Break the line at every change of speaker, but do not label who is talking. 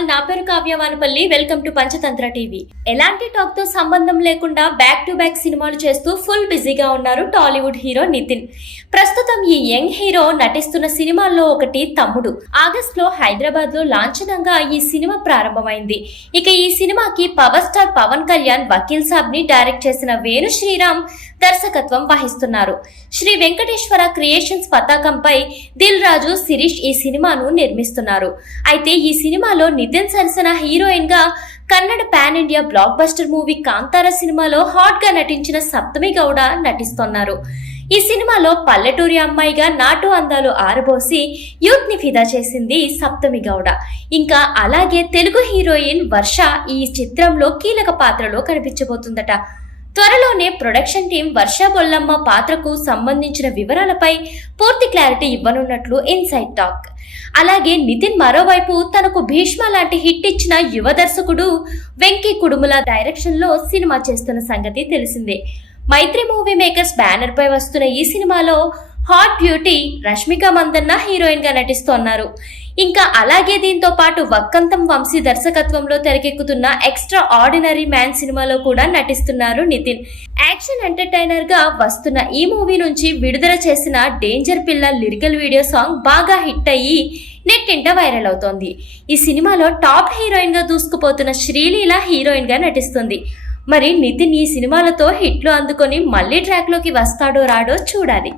all నా పేరు Kavya Vanapalli welcome to Panchatantra TV. ఎలాంటి టాక్తో సంబంధం లేకుండా బ్యాక్ టు బ్యాక్ సినిమాలు చేస్తూ ఫుల్ బిజీగా ఉన్నారు టాలీవుడ్ హీరో నితిన్. ప్రస్తుతం ఈ యంగ్ హీరో నటిస్తున్న సినిమాల్లో ఒకటి తమ్ముడు. ఆగస్ట్లో హైదరాబాద్లో లాంఛనంగా ఈ సినిమా ప్రారంభమైంది. ఇక ఈ సినిమాకి పవర్ స్టార్ పవన్ కళ్యాణ్ వకీల్ సాబ్ని డైరెక్ట్ చేసిన వేణు శ్రీరామ్ దర్శకత్వం వహిస్తున్నారు. శ్రీ వెంకటేశ్వర క్రియేషన్స్ పతాకంపై దిల్ రాజు శిరీష్ ఈ సినిమాను నిర్మిస్తున్నారు. అయితే ఈ సినిమాలో నితిన్ సరసన హీరోయిన్గా Kannada pan India blockbuster movie Kantara సినిమాలో హాట్గా నటించిన సప్తమి గౌడ నటిస్తున్నారు. ఈ సినిమాలో పల్లెటూరి అమ్మాయిగా నాటు అందాలు ఆరబోసి యూత్ని ఫిదా చేసింది సప్తమి గౌడ. ఇంకా అలాగే తెలుగు హీరోయిన్ వర్ష ఈ చిత్రంలో కీలక పాత్రలో కనిపించబోతుందట. త్వరలోనే ప్రొడక్షన్ టీం వర్ష బొల్లమ్మ పాత్రకు సంబంధించిన వివరాలపై పూర్తి క్లారిటీ ఇవ్వనున్నట్లు ఇన్సైడ్ టాక్. అలాగే నితిన్ మరోవైపు తనకు భీష్మ లాంటి హిట్ ఇచ్చిన యువ దర్శకుడు వెంకీ కుడుముల డైరెక్షన్లో సినిమా చేస్తున్న సంగతి తెలిసిందే. మైత్రి మూవీ మేకర్స్ బ్యానర్ పై వస్తున్న ఈ సినిమాలో హాట్ బ్యూటీ రష్మిక మందన్న హీరోయిన్గా నటిస్తోన్నారు ఇంకా అలాగే దీంతో పాటు వక్కంతం వంశీ దర్శకత్వంలో తెరకెక్కుతున్న ఎక్స్ట్రా ఆర్డినరీ మ్యాన్ సినిమాలో కూడా నటిస్తున్నారు నితిన్. యాక్షన్ ఎంటర్టైనర్గా వస్తున్న ఈ మూవీ నుంచి విడుదల చేసిన danger Pilla lyrical video song బాగా హిట్ అయ్యి నెట్టింట వైరల్ అవుతోంది. ఈ సినిమాలో టాప్ హీరోయిన్గా దూసుకుపోతున్న శ్రీలీల హీరోయిన్గా నటిస్తుంది. మరి నితిన్ ఈ సినిమాలతో హిట్లు అందుకొని మళ్ళీ ట్రాక్లోకి వస్తాడో రాడో చూడాలి.